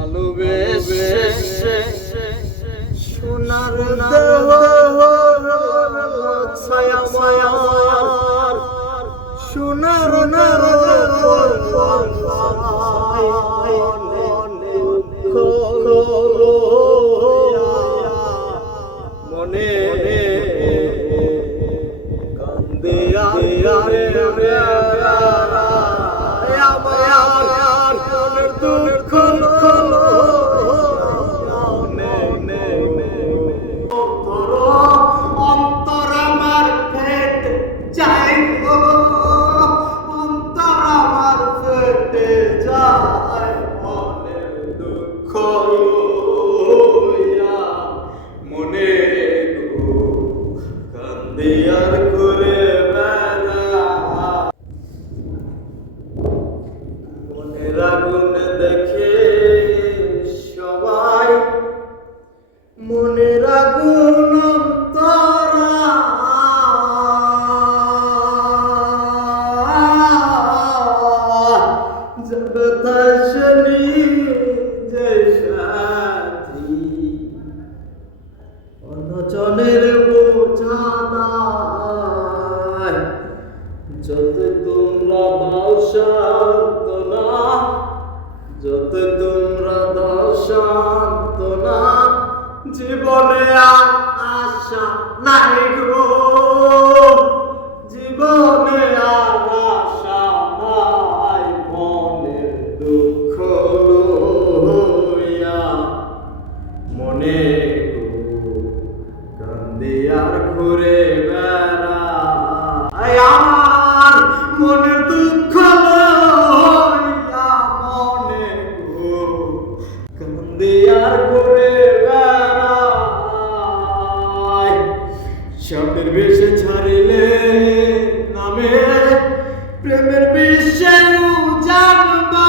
ভালোবেসে সোনার দেহ ছায়া মায়ার সোনার মনে কান্দে দুঃখ অন্তর আমার ফেটে যায় অন্তর আমার ফেটে যায় মনের দুঃখ মনে কান্দে আর করে মনের আগুন দেখে সবাই মনের আগুন অন্তরা জগতাশনি যে সাথী অনচনের বোঝা দায় যত তোমরা দাও সান্ত্বনা যত তোমরা দাও সান্ত্বনা জীবনে আর আশা নাই গো জীবনে আর আশা নাই মনের দুঃখ লইয়া মনে কান্দে আর ঘুরে বেড়াই আমার মনের দুঃখ লইয়া মনে কান্দে আর ঘুরে বেড়াই সাপের বেশে ছাড়িলে নামে প্রেমের বিশ্বে জানবা